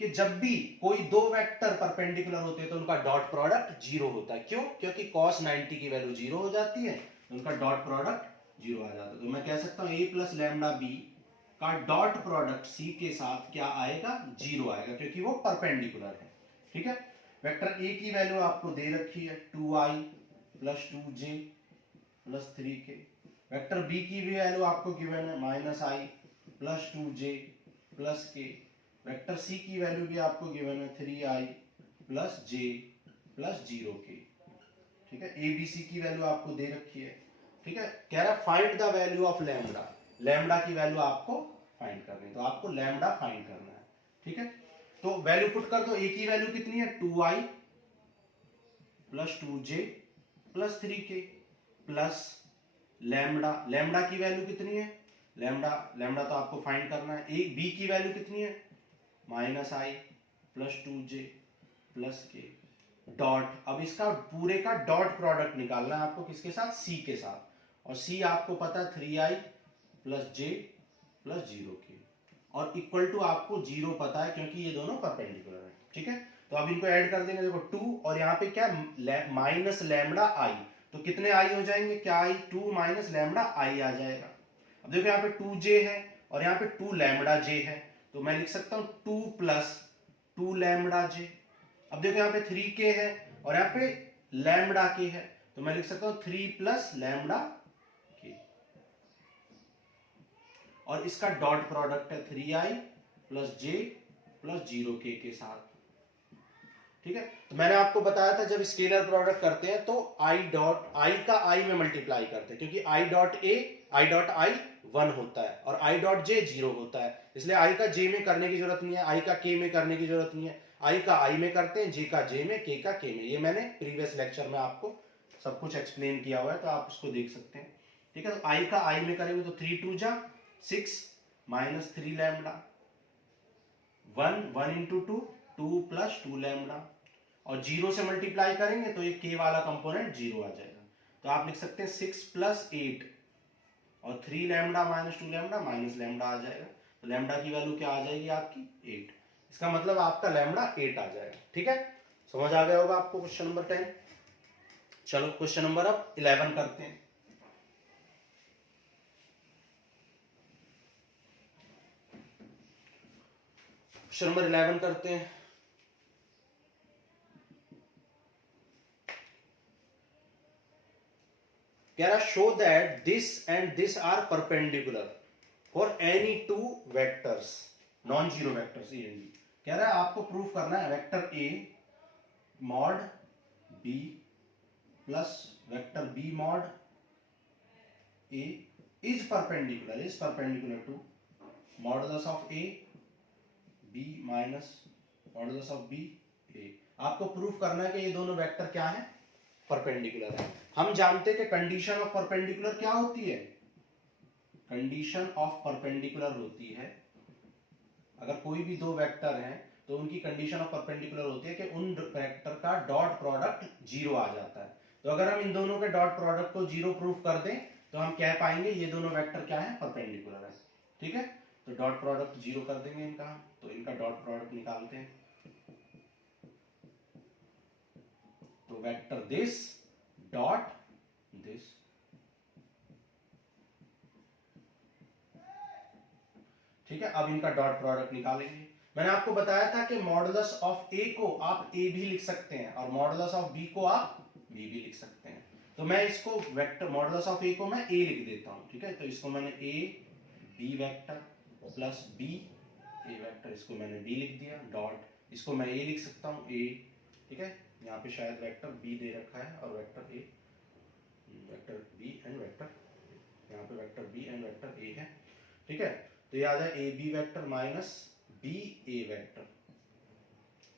कि जब भी कोई दो वेक्टर परपेंडिकुलर होते हैं तो उनका डॉट प्रोडक्ट 0 होता है। क्यों? क्योंकि cos 90 की वैल्यू 0 हो जाती है, तो उनका डॉट प्रोडक्ट 0 आ जाता है। तो मैं कह सकता हूं a प्लस लैम्डा बी का डॉट प्रोडक्ट सी के साथ क्या आएगा 0 आएगा, क्योंकि वो परपेंडिकुलर है। ठीक है, वेक्टर ए की वैल्यू आपको दे रखी है 2i plus 2j plus 3k, vector B की भी वैल्यू आपको गिवन है -i plus 2j plus k, vector C की वैल्यू भी आपको गिवन है 3i plus j plus 0k। ठीक है, ए बी सी की वैल्यू आपको दे रखी है, ठीक है। कह रहा है find the value of lambda, lambda की वैल्यू आपको फाइंड करनी है, तो आपको लैम्डा फाइंड करना है, ठीक है। तो वैल्यू पुट कर दो, ए की वैल्यू कितनी है 2i plus 2j plus 3k plus lambda, lambda की वैल्यू कितनी है, लैम्डा लैम्डा तो आपको फाइंड करना है, ए बी की वैल्यू कितनी है -i plus 2j plus k dot, अब इसका पूरे का डॉट प्रोडक्ट निकालना है आपको, किसके साथ, सी के साथ, और सी आपको पता है 3i plus j plus 0k, और इक्वल टू आपको 0 पता है क्योंकि ये दोनों परपेंडिकुलर है, ठीक है। तो अब इनको ऐड कर देंगे, देखो 2 और यहाँ पे क्या माइनस लैम्डा आई, तो कितने आई हो जाएंगे, क्या आई 2 माइनस लैम्डा आई आ जाएगा। अब देखो यहाँ पे 2j है और यहाँ पे 2 लैम्डा j है, तो मैं लिख सकता हूँ 2 प्लस 2 लैम्डा j। अब देखो यहाँ पे 3k है और यहाँ पे लैम्डा k है, तो मैं लिख सकता हूँ 3 प्लस लैम्डा k, और इसका डॉट प्रोडक्ट है 3i plus j plus 0k के साथ, ठीक है। तो मैंने आपको बताया था जब स्केलर प्रोडक्ट करते हैं तो i डॉट i का i में मल्टीप्लाई करते हैं, क्योंकि i डॉट i 1 होता है और i डॉट j 0 होता है, इसलिए i का j में करने की जरूरत नहीं है, i का k में करने की जरूरत नहीं है, i का i में करते हैं, j का j में, k का k में। ये मैंने प्रीवियस लेक्चर में आपको सब कुछ एक्सप्लेन किया हुआ है, तो आप उसको देख सकते हैं, ठीक है। तो i का i में करेंगे तो 3 2 जा 6 minus 3 lambda, 1 into 2 2 plus 2 lambda, और 0 से मल्टीप्लाई करेंगे तो ये k वाला कंपोनेंट 0 आ जाएगा, तो आप लिख सकते हैं 6 प्लस 8 और 3 lambda minus 2 lambda minus lambda आ जाएगा, तो लैम्डा की वैल्यू क्या आ जाएगी आपकी 8, इसका मतलब आपका लैम्डा 8 आ जाएगा, ठीक है। समझ आ गया होगा आपको क्वेश्चन नंबर 10। चलो क्वेश्चन नंबर अब 11 करते हैं। क्वेश्चन नंबर 11 करते हैं। कह रहा show that this and this are perpendicular for any two vectors, non zero vectors A and B. कह रहा है आपको प्रूफ करना है vector A mod B plus vector B mod A is perpendicular to modulus of A B minus modulus of B A. आपको proof करना है कि ये दोनों वेक्टर क्या है, परपेंडिकुलर है। हम जानते हैं कि कंडीशन ऑफ परपेंडिकुलर क्या होती है, कंडीशन ऑफ परपेंडिकुलर होती है अगर कोई भी दो वेक्टर हैं तो उनकी कंडीशन ऑफ परपेंडिकुलर होती है कि उन वेक्टर का डॉट प्रोडक्ट 0 आ जाता है। तो अगर हम इन दोनों के डॉट प्रोडक्ट को 0 प्रूफ कर दें तो हम कह पाएंगे ये दोनों वेक्टर क्या है, परपेंडिकुलर है, ठीक है। तो डॉट प्रोडक्ट 0 कर देंगे इनका, तो इनका डॉट प्रोडक्ट निकालते हैं, तो वेक्टर दिस डॉट दिस, ठीक है। अब इनका डॉट प्रोडक्ट निकालेंगे। मैंने आपको बताया था कि मॉडुलस ऑफ ए को आप ए भी लिख सकते हैं और मॉडुलस ऑफ बी को आप बी भी लिख सकते हैं, तो मैं इसको वेक्टर मॉडुलस ऑफ ए को मैं ए लिख देता हूं, ठीक है। तो इसको मैंने A B vector plus B A vector, इसको मैंने बी लिख दिया, डॉट इसको मैं ए लिख सकता हूं ए, ठीक है। यहाँ पे शायद वेक्टर बी दे रखा है और vector A, vector B and vector, यहाँ पे vector B and vector A है, ठीक है। तो ये आ जाए A B vector minus B A vector,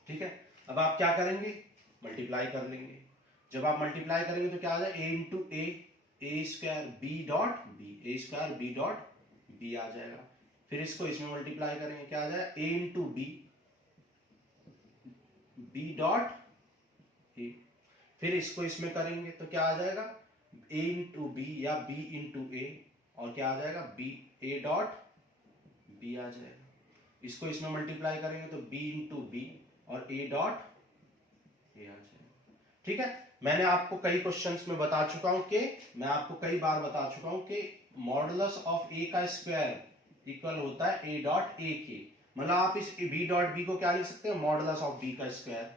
ठीक है। अब आप क्या करेंगे, मल्टीप्लाई कर लेंगे। जब आप मल्टीप्लाई करेंगे तो क्या आ जाए, ए इंटू ए स्क्वायर बी डॉट बी, ए स्क्वायर बी डॉट बी आ जाएगा। फिर इसको इसमें मल्टीप्लाई करेंगे, क्या आ जाए, ए इंटू बी डॉट ए। फिर इसको इसमें करेंगे तो क्या आ जाएगा, ए इंटू बी या बी इंटू ए, और क्या आ जाएगा, बी ए डॉट बी आ जाएगा। इसको इसमें मल्टीप्लाई करेंगे तो बी इंटू बी और ए डॉट ए आ जाएगा, ठीक है। मैंने आपको कई क्वेश्चंस में बता चुका हूं कि मैं आपको कई बार बता चुका हूं कि मॉडुलस ऑफ ए का स्क्वायर इक्वल होता है ए डॉट ए के, मतलब आप इस बी डॉट बी को क्या लिख सकते हैं, मॉडुलस ऑफ बी का स्क्वायर,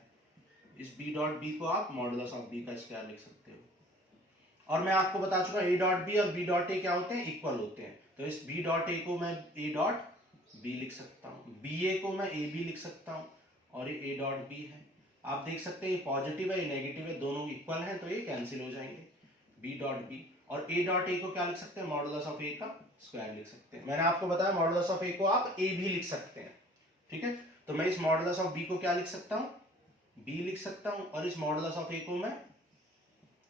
इस बी डॉट बी को आप मॉडुलस ऑफ बी का स्क्वायर लिख सकते हो। और मैं आपको बता चुका ए डॉट बी और बी डॉट ए क्या होते हैं, इक्वल होते हैं। तो इस बी डॉट ए को मैं ए डॉट बी लिख सकता हूँ, बी ए को मैं ए बी लिख सकता हूँ, और ये ए डॉट बी है। आप देख सकते हैं ये पॉजिटिव है, ये नेगेटिव है, दोनों इक्वल हैं तो ये कैंसिल हो जाएंगे, बी डॉट बी। और ए डॉट ए को क्या लिख सकते हैं, मॉडुलस ऑफ ए का स्क्वायर लिख सकते हैं। मैंने आपको बताया मॉडुलस ऑफ ए को आप ए भी लिख सकते हैं, ठीक है। तो मैं इस मॉडुलस ऑफ बी को क्या लिख सकता हूं, बी लिख सकता हूं, और इस मॉडुलस ऑफ ए को मैं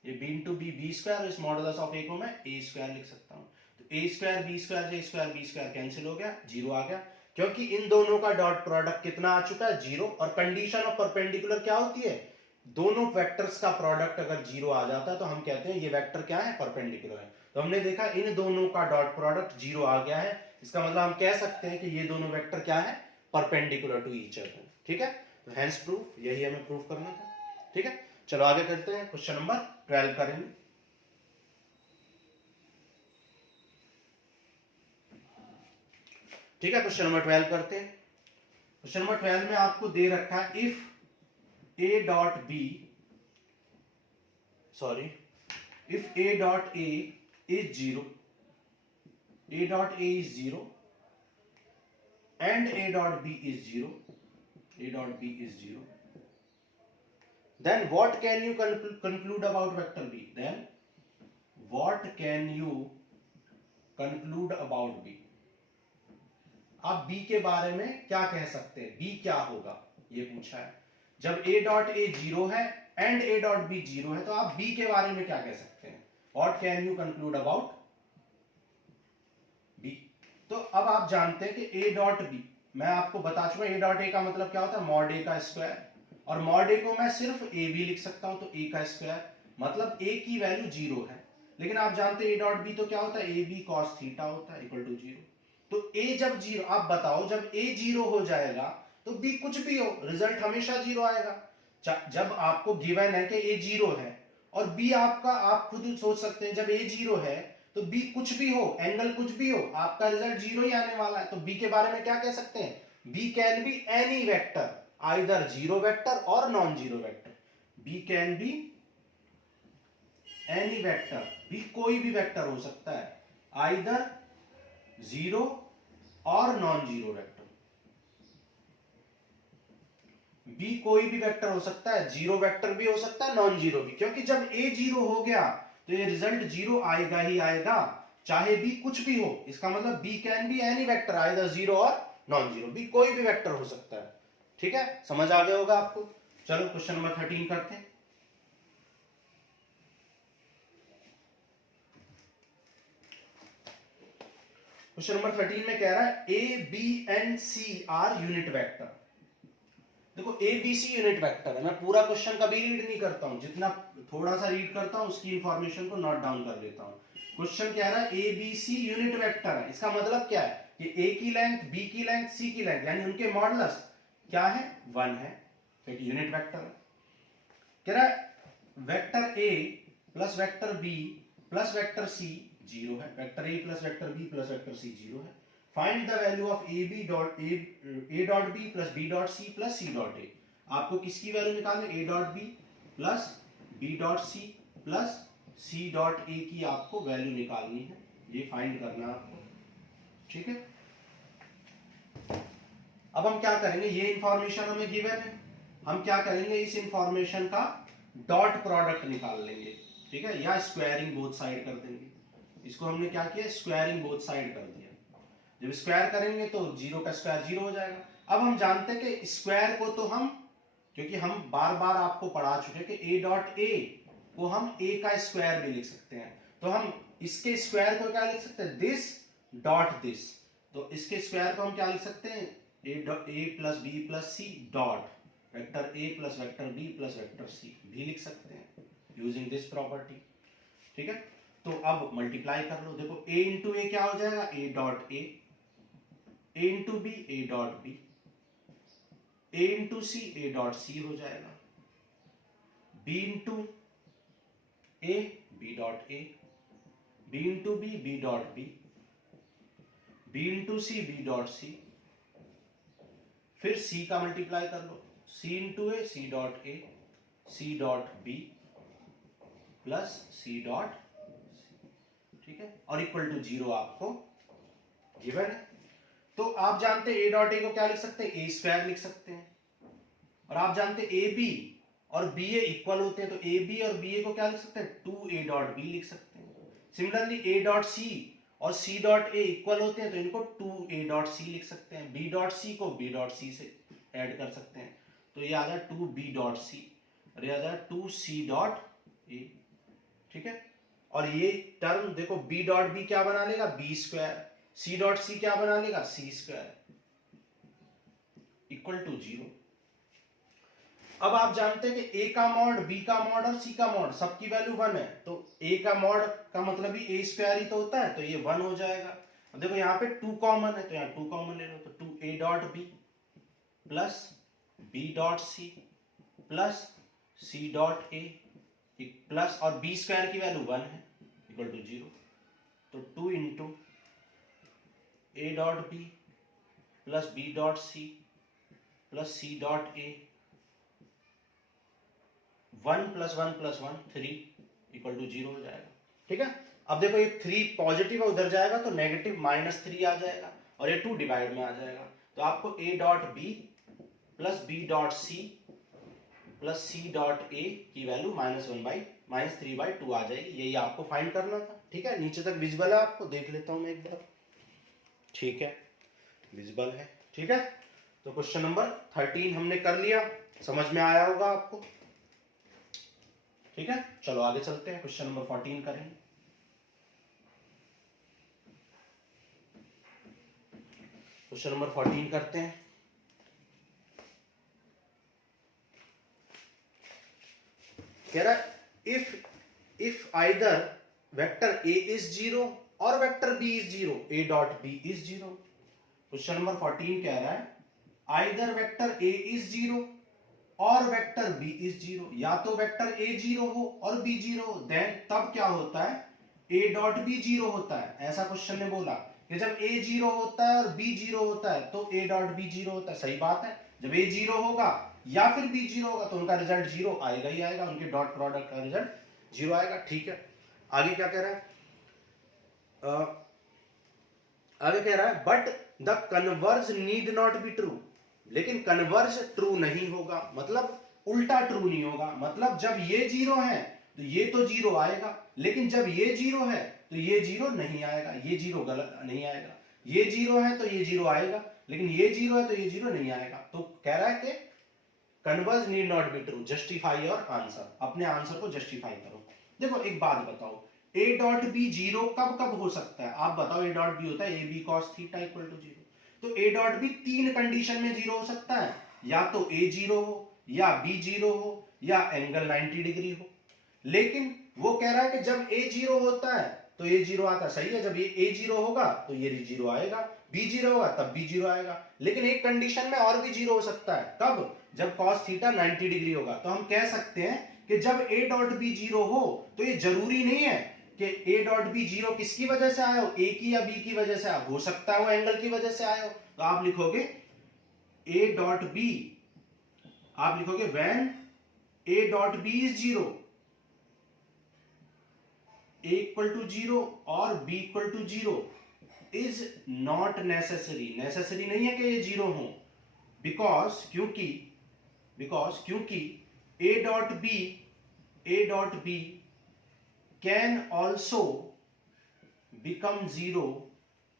ये B into B B square, और इस मॉडुलस ऑफ ए को मैं ए स्क्वायर लिख सकता हूं। तो ए स्क्वायर बी स्क्वायर से स्क्वायर बी स्क्वायर कैंसिल हो गया, जीरो आ गया, क्योंकि इन दोनों का डॉट प्रोडक्ट कितना आ चुका है, जीरो। और कंडीशन ऑफ परपेंडिकुलर क्या होती है, दोनों वेक्टर्स का प्रोडक्ट अगर जीरो आ जाता है तो हम कहते हैं ये वेक्टर क्या है, परपेंडिकुलर है। तो हमने देखा इन दोनों का डॉट प्रोडक्ट जीरो आ गया है, इसका मतलब हम कह सकते हैं कि ये दोनों वेक्टर क्या है, परपेंडिकुलर टू ईच अदर, ठीक है। तो हेंस प्रूफ, यही हमें प्रूफ करना था, ठीक है। चलो आगे करते हैं, क्वेश्चन नंबर 12 करेंगे। ठीक है, क्वेश्चन नंबर 12 करते हैं। क्वेश्चन नंबर 12 में आपको दे रखा है if A dot B, sorry, if a dot a is 0, a dot a is 0 and a dot b is 0, a dot b is 0, then what can you conclude about vector b, then what can you conclude about b। आप b के बारे में क्या कह सकते हैं, b क्या होगा ये पूछा है। जब a डॉट a 0 है एंड a डॉट b 0 है तो आप b के बारे में क्या कह सकते हैं, What can you conclude about B। तो अब आप जानते हैं कि A डॉट B, मैं आपको बता चुका A डॉट A का मतलब क्या होता है, मॉड A का स्क्वायर, और मॉड A को मैं सिर्फ A भी लिख सकता हूं तो A का स्क्वायर, मतलब A की वैल्यू 0 है। लेकिन आप जानते हैं A डॉट B तो क्या होता है, ए बी कॉस थीटा होता है इक्वल टू 0। तो A जब 0, आप बताओ जब A 0 हो जाएगा तो B कुछ भी हो, रिजल्ट हमेशा 0 आएगा। जब आपको गिवन है कि A 0 है और B आपका, आप खुद सोच सकते हैं जब A 0 है तो B कुछ भी हो, एंगल कुछ भी हो, आपका रिजल्ट 0 ही आने वाला है। तो B के बारे में क्या कह सकते हैं, B can be any vector, either zero vector और non zero vector. B can be any vector, B कोई भी वेक्टर हो सकता है, आइदर जीरो और नॉन जीरो वेक्टर। B कोई भी वेक्टर हो सकता है, जीरो वेक्टर भी हो सकता है, नॉन जीरो भी, क्योंकि जब A 0 हो गया तो ये रिजल्ट 0 आएगा ही आएगा, चाहे B कुछ भी हो। इसका मतलब B can be any vector, either zero और नॉन जीरो, B कोई भी वेक्टर हो सकता है, ठीक है। समझ आ गया होगा आपको। चलो क्वेश्चन नंबर 13 करते हैं। क्वेश्चन नंबर 13 में कह रहा है A, B and C are unit vector. देखो A B C unit vector है, मैं पूरा क्वेश्चन कभी रीड नहीं करता हूं, जितना थोड़ा सा रीड करता हूं उसकी इंफॉर्मेशन को नोट डाउन कर लेता हूं। क्वेश्चन कह रहा है A B C unit vector है, इसका मतलब क्या है कि ए की लेंथ, बी की लेंथ, सी की लेंथ, यानी उनके मॉडुलस क्या है, 1 है, तो एक यूनिट वेक्टर है। कह रहा है vector A plus vector B plus vector C 0 है, vector A plus vector B plus vector C 0 है। Find the value of A dot B plus B dot C plus C dot A. आपको किसकी value निकालनी, A dot B plus B dot C plus C dot A की आपको value निकालनी है, ये find करना है आपको, ठीक है। अब हम क्या करेंगे, ये इंफॉर्मेशन हमें गिवन है, हम क्या करेंगे, इस इंफॉर्मेशन का डॉट प्रोडक्ट निकाल लेंगे, ठीक है, या स्क्वायरिंग बोथ साइड कर देंगे। इसको हमने क्या किया, स्क्वायरिंग बोथ साइड कर दिया। जब स्क्वायर करेंगे तो 0 का स्क्वायर 0 हो जाएगा। अब हम जानते हैं कि स्क्वायर को तो हम, क्योंकि हम बार बार आपको पढ़ा चुके हैं कि ए डॉट ए को हम ए का स्क्वायर भी लिख सकते हैं, तो हम इसके स्क्वायर को क्या लिख सकते हैं, दिस डॉट दिस। तो इसके स्क्वायर को हम क्या लिख सकते हैं, A plus B plus C dot vector A plus vector B plus vector C भी लिख सकते हैं यूजिंग दिस प्रॉपर्टी, ठीक है। तो अब मल्टीप्लाई कर लो, देखो a इंटू ए क्या हो जाएगा, a dot A into B A dot B, A into C A dot C हो जाएगा, b into A B dot A, b into B dot B, b into C B dot C, फिर c का multiply कर लो, c into A C dot A, C dot B plus C dot, ठीक है, और equal to 0 आपको given है। तो आप जानते हैं ए डॉट ए को क्या लिख सकते हैं, ए स्क्वायर लिख सकते हैं, और आप जानते हैं ए बी और बी ए इक्वल होते हैं, तो ए बी और बी ए को क्या लिख सकते हैं, 2a.b लिख सकते हैं। सिमिलरली a डॉट सी और c डॉट ए इक्वल होते हैं, तो इनको 2a.c लिख सकते हैं। b डॉट सी को b डॉट सी से ऐड कर सकते हैं, तो ये आ जाए 2b डॉट सी और ये आ जाए 2c डॉट ए। ठीक है, और ये टर्म देखो b डॉट बी क्या बना लेगा, b square, c dot C क्या बना लेगा, c स्क्वायर इक्वल टू 0। अब आप जानते हैं कि a का मॉड, b का मॉड और c का मॉड सबकी वैल्यू 1 है, तो a का मॉड का मतलब भी a स्क्वायर ही तो होता है, तो ये 1 हो जाएगा। अब देखो यहाँ पे 2 कॉमन है, तो यहाँ 2 कॉमन ले लो, तो 2a dot B plus b dot C plus c dot A plus, और b स्क्वायर की वैल्यू 1 है इक्वल टू 0, तो 2 into a dot B plus b dot C plus c dot A, 1 plus 1 plus 1 3 equal to 0 हो जाएगा। ठीक है, अब देखो ये 3 पॉजिटिव है, उधर जाएगा तो नेगेटिव -3 आ जाएगा और ये 2 डिवाइड में आ जाएगा, तो आपको a dot B plus b dot C plus c dot A की वैल्यू -3/2 आ जाएगी। यही आपको फाइंड करना था। ठीक है, नीचे तक विजिबल है, आपको देख लेता हूं मैं एक बार। ठीक है, विजिबल है। ठीक है, तो क्वेश्चन नंबर 13 हमने कर लिया, समझ में आया होगा आपको। ठीक है, चलो आगे चलते हैं, क्वेश्चन नंबर 14 करेंगे। क्वेश्चन नंबर 14 करते हैं। कह रहा है if either vector a is 0 और vector b is 0, a dot b is 0। Question number 14 कह रहा है आइदर वेक्टर a इज 0 और वेक्टर b इज 0, या तो वेक्टर a 0 हो और b 0 हो, देन तब क्या होता है, a डॉट b 0 होता है। ऐसा क्वेश्चन ने बोला कि जब a 0 होता है और b 0 होता है तो a डॉट b 0 होता है। सही बात है, जब a 0 होगा या फिर b 0 होगा तो उनका रिजल्ट 0 आएगा ही आएगा, उनके डॉट प्रोडक्ट का रिजल्ट 0 आएगा। ठीक है, आगे क्या कह रहा है, आगे कह रहा है but the converge need not be true, लेकिन कन्वर्ज ट्रू नहीं होगा, मतलब उल्टा ट्रू नहीं होगा। मतलब जब ये 0 है तो ये तो 0 आएगा, लेकिन जब ये 0 है तो ये 0 नहीं आएगा, ये 0 गलत नहीं आएगा। ये 0 है तो ये 0 आएगा, लेकिन ये 0 है तो ये 0 नहीं आएगा। तो कह रहा है कि converge need not be true, justify your answer, अपने आंसर को जस्टिफाई करो। देखो एक बात बताओ, a डॉट बी 0 कब कब हो सकता है, आप बताओ। a डॉट बी होता है a b cos theta equal to 0, तो a डॉट बी 3 कंडीशन में 0 हो सकता है, या तो a 0 हो या b 0 हो या एंगल 90 डिग्री हो। लेकिन वो कह रहा है कि जब a 0 होता है तो ये 0 आता है, सही है, जब ये a 0 होगा तो ये 0 आएगा, b 0 होगा तब b 0 आएगा। लेकिन एक कंडीशन में और भी 0 हो सकता है, कब, जब cos थीटा 90 डिग्री होगा। तो हम कह सकते हैं कि जब a डॉट बी 0 हो तो ये जरूरी नहीं है कि a डॉट बी 0 किसकी वजह से आया हो, a की या b की वजह से आया हो सकता है वो एंगल की वजह से आया हो। तो आप लिखोगे a डॉट बी, आप लिखोगे when a dot B is 0, a equal to 0 और b equal to 0 is not necessary, necessary नहीं है कि ये 0 हो, बिकॉज क्योंकि a dot b can also become 0,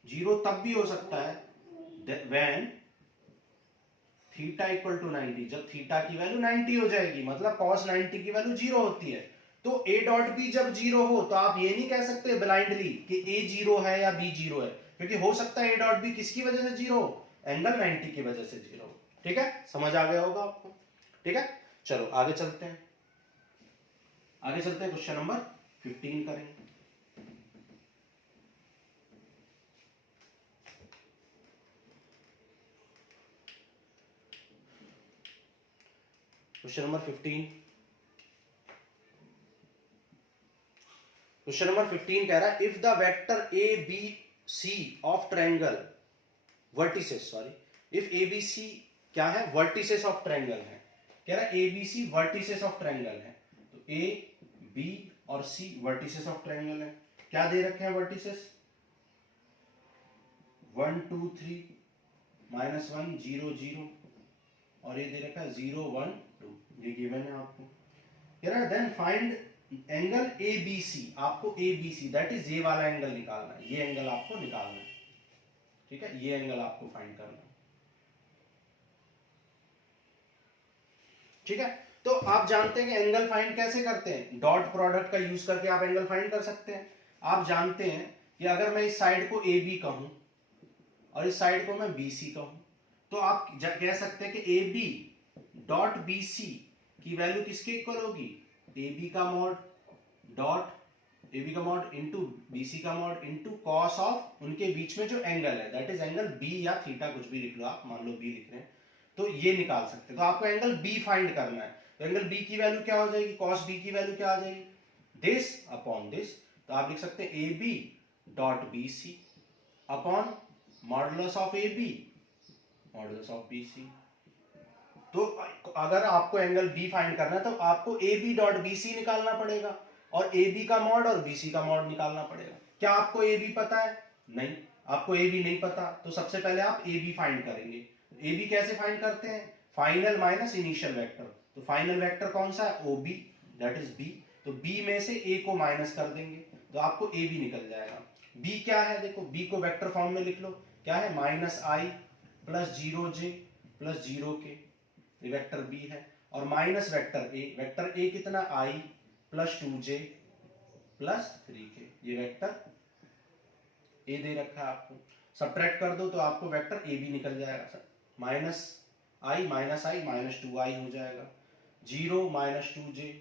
0 तब भी हो सकता है व्हेन थीटा इक्वल टू 90, जब थीटा की वैल्यू 90 हो जाएगी, मतलब cos 90 की वैल्यू 0 होती है। तो a डॉट बी जब 0 हो तो आप ये नहीं कह सकते ब्लाइंडली कि a 0 है या b 0 है, क्योंकि हो सकता है a डॉट बी किसकी वजह से 0, एंगल 90 की वजह से 0। ठीक है, समझ आ गया होगा आपको। ठीक है, चलो आगे चलते हैं, क्वेश्चन नंबर 15 करेंगे। क्वेश्चन नंबर 15 कह रहा है if the vector A B C of triangle vertices, if A B C क्या है, वर्टिसेस ऑफ ट्रायंगल है। कह रहा है A B C vertices of triangle है, तो ए बी और सी वर्टिसेस ऑफ ट्रायंगल है। क्या दे रखे हैं वर्टिसेस, 1 2 3 -1 0 0 और ये दे रखा है 0 1 2, ये गिवन है आपको। कह रहा है देन फाइंड एंगल ABC, आपको ABC दैट इज ये वाला एंगल निकालना है, ये एंगल आपको निकालना है, ठीक है, ये एंगल आपको फाइंड करना है, ठीक है। तो आप जानते हैं कि एंगल फाइंड कैसे करते हैं, डॉट प्रोडक्ट का यूज करके आप एंगल फाइंड कर सकते हैं। आप जानते हैं कि अगर मैं इस साइड को AB कहूं और इस साइड को मैं BC कहूं, तो आप कह सकते हैं कि AB डॉट BC की वैल्यू किसके इक्वल होगी, AB का मॉड डॉट AB का मॉड इंटू BC का मॉड इंटू कॉस ऑफ उनके बीच में जो एंगल है दैट इज एंगल B या थीटा, कुछ भी लिख लो आप, मान लो B लिख रहे हैं, तो ये निकाल सकते हैं। तो आपको एंगल B फाइंड करना है, तो एंगल B की वैल्यू क्या हो जाएगी, कॉस B की वैल्यू क्या आ जाएगी, दिस अपॉन दिस। तो आप लिख सकते हैं AB dot BC upon modulus of AB modulus of BC। तो अगर आपको एंगल B फाइंड करना है तो आपको AB डॉट BC निकालना पड़ेगा और AB का मॉड और BC का मॉड निकालना पड़ेगा। क्या आपको AB पता है, नहीं, आपको AB नहीं पता, तो सबसे पहले आप AB फाइंड करेंगे। AB कैसे फाइंड करते हैं, फाइनल माइनस इनिशियल वेक्टर। तो फाइनल वेक्टर कौन सा है, OB दैट इज B, तो B में से A को माइनस कर देंगे तो आपको AB निकल जाएगा। B क्या है, देखो B को वेक्टर फॉर्म में लिख लो, क्या है, minus I plus 0J plus 0K, ये वेक्टर B है, और माइनस वेक्टर A कितना, I plus 2J plus 3K, ये वेक्टर A दे रखा है आपको। सब्ट्रैक्ट कर दो तो आपको वेक्टर AB निकल जाएगा, माइनस I माइनस 2I हो जाएगा, 0 माइनस 2J,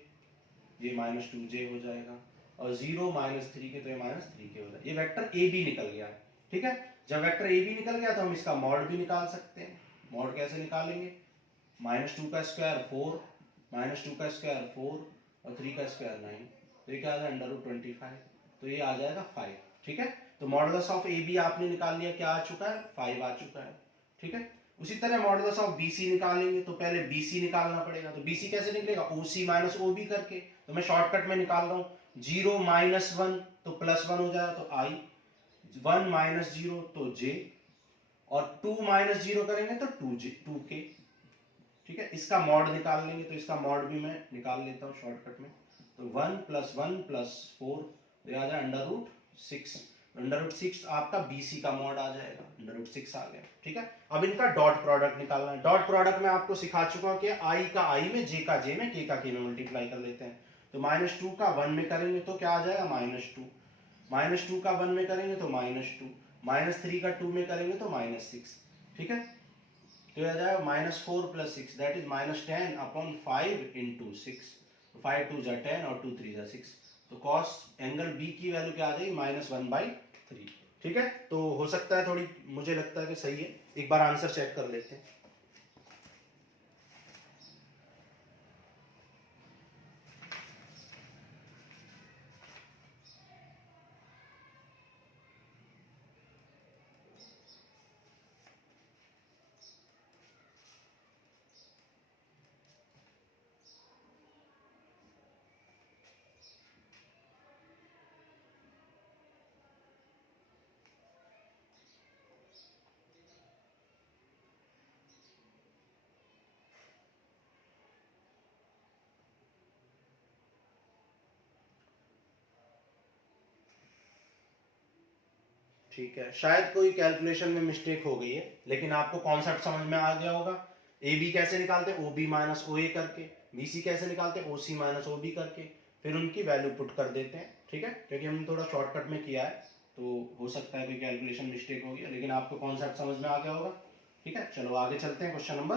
ये माइनस 2J हो जाएगा, और 0 माइनस 3K, तो ये माइनस 3K हो जाएगा। ये वेक्टर AB निकल गया, ठीक है। जब वेक्टर AB निकल गया तो हम इसका मॉड भी निकाल सकते हैं। मॉड कैसे निकालेंगे, माइनस 2 का स्क्वायर 4, माइनस 2 का स्क्वायर 4 और 3 का स्क्वायर 9, तो ये क्या आ जाएगा √25, तो ये आ जाएगा 5, ठीक है। तो मॉडुलस ऑफ AB आपने निकाल लिया, क्या आ चुका है, 5 आ चुका है, ठीक है। उसी तरह मॉडुलस ऑफ BC निकालेंगे तो पहले BC निकालना पड़ेगा, तो BC कैसे निकलेगा, OC माइनस OB करके, तो मैं शॉर्टकट में निकाल रहा हूँ। 0 माइनस 1 तो प्लस 1 हो जाएगा, तो I, 1 माइनस 0 तो J, और 2 माइनस 0 करेंगे तो 2K, ठीक है। इसका मॉड निकाल लेंगे, तो इसका मॉड भी मैं निकाल लेता हूँ शॉर्टकट में, तो 1 प्लस 1 प्लस 4, तो ये आ जाए √6, √6 आपका BC का मॉड आ जाएगा, √6 आ गया, ठीक है। अब इनका डॉट प्रोडक्ट निकालना है। डॉट प्रोडक्ट में आपको सिखा चुका हूं कि I का I में, J का J में, K का K में मल्टीप्लाई कर लेते हैं। तो -2 का 1 में करेंगे तो क्या आ जाएगा, -2, -2 का 1 में करेंगे तो -2, -3 का 2 में करेंगे तो -6, ठीक है। तो यह आ जाएगा -4 plus 6 that is -10 upon 5 into 6, 5 2 जा 10 और 2 3 जा 6, तो कॉस एंगल B की वैल्यू क्या आ जाएगी, -1/3, ठीक है। तो हो सकता है थोड़ी, मुझे लगता है कि सही है, एक बार आंसर चेक कर लेते हैं। ठीक है, शायद कोई कैलकुलेशन में मिस्टेक हो गई है, लेकिन आपको कॉन्सेप्ट समझ में आ गया होगा। AB कैसे निकालते हैं, OB माइनस OA करके, BC कैसे निकालते हैं, OC माइनस OB करके, फिर उनकी वैल्यू पुट कर देते हैं, ठीक है। क्योंकि हमने थोड़ा शॉर्टकट में किया है तो हो सकता है कोई कैलकुलेशन मिस्टेक हो गया, लेकिन आपको कॉन्सेप्ट समझ में आ गया होगा, ठीक है। चलो आगे चलते हैं, क्वेश्चन नंबर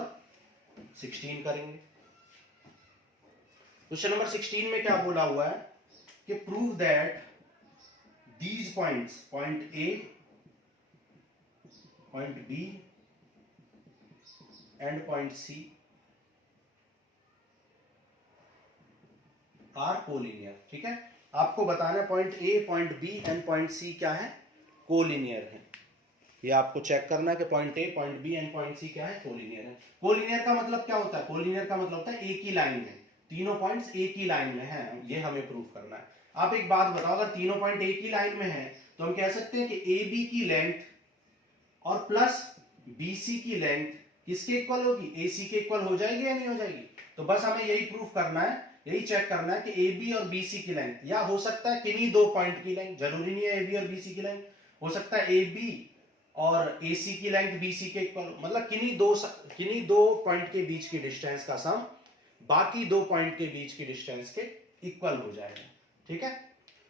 16 करेंगे। क्वेश्चन नंबर 16 में क्या बोला हुआ है कि prove that these points, point A, point B and point C are collinear, ठीक है। आपको बताना है point A, point B and point C क्या है, कोलिनियर है। ये आपको चेक करना है कि point A, point B and point C क्या है, कोलिनियर है। कोलिनियर का मतलब क्या होता है, कोलिनियर का मतलब होता है एक ही लाइन में, तीनों पॉइंट्स एक ही लाइन में हैं, ये हमें प्रूव करना है। आप एक बात बताओ, अगर तीनों पॉइंट एक ही लाइन में हैं तो हम कह सकते हैं कि AB की लेंथ और प्लस BC की लेंथ किसके इक्वल होगी, AC के इक्वल हो जाएगी या नहीं हो जाएगी। तो बस हमें यही प्रूफ करना है, यही चेक करना है कि AB और BC की लेंथ, या हो सकता है किन्हीं दो पॉइंट की लेंथ, जरूरी नहीं है AB और BC की लेंथ, हो सकता है AB और AC की लेंथ BC के इक्वल, मतलब किन्हीं दो पॉइंट के बीच की डिस्टेंस का सम बाकी दो पॉइंट के बीच की डिस्टेंस के इक्वल हो जाएगा। ठीक है,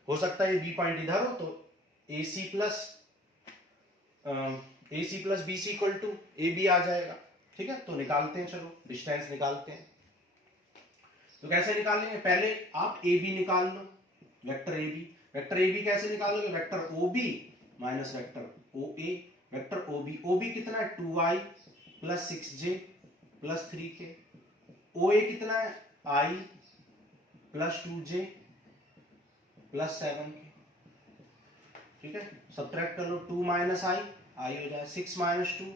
हो सकता है B पॉइंट इधर हो तो AC plus BC equal to AB आ जाएगा। ठीक है, तो निकालते हैं, चलो डिस्टेंस निकालते हैं। तो कैसे निकालेंगे, पहले आप AB निकाल लो, वेक्टर AB। वेक्टर AB कैसे निकालोगे, vector OB minus vector OA। Vector OB कितना है, 2i plus 6j plus 3k। OA कितना है, i plus 2j plus 7k। ठीक है, सब्ट्रैक्ट कर लो, 2 माइनस i हो जाएगा, 6 माइनस 2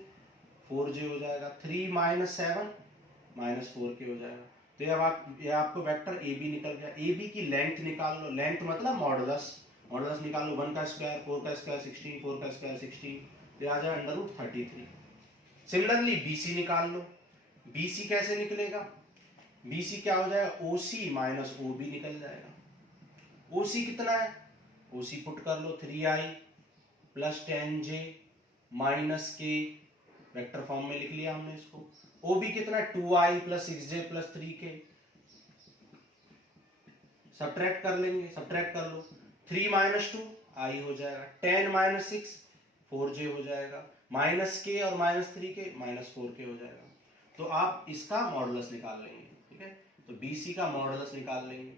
4j हो जाएगा, 3 माइनस 7 माइनस 4k हो जाएगा। तो ये आपको वेक्टर AB निकल गया। AB की लेंथ निकाल लो, लेंथ मतलब मॉडुलस, मॉडुलस निकालो, 1 का स्क्वायर 4 का स्क्वायर 16, 4 का स्क्वायर 16, तो आ जाए अंडर रूट 33। सिमिलरली BC निकाल लो। BC कैसे निकलेगा, BC क्या हो जाएगा, OC माइनस OB निकल जाएगा। OC कितना है, OC पुट कर लो, 3i plus 10j minus k, vector form में लिख लिया हमने इसको। OB कितना है, 2i plus 6j plus 3k। Subtract कर लेंगे, सब्ट्रैक्ट कर लो, 3 माइनस 2 i हो जाएगा, 10 माइनस 6 4j हो जाएगा, माइनस k और माइनस 3k माइनस 4k हो जाएगा। तो आप इसका मॉडुलस निकाल लेंगे। ठीक है, तो BC का मॉडुलस निकाल लेंगे,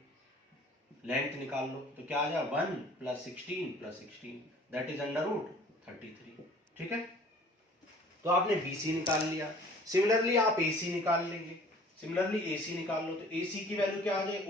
लेंथ निकाल लो, तो क्या आ जाए 1 plus 16 plus 16 that is under root 33। ठीक है, तो आपने BC निकाल लिया। सिमिलरली आप AC निकाल लेंगे, सिमिलरली AC निकाल लो, तो AC की वैल्यू क्या आ जाए,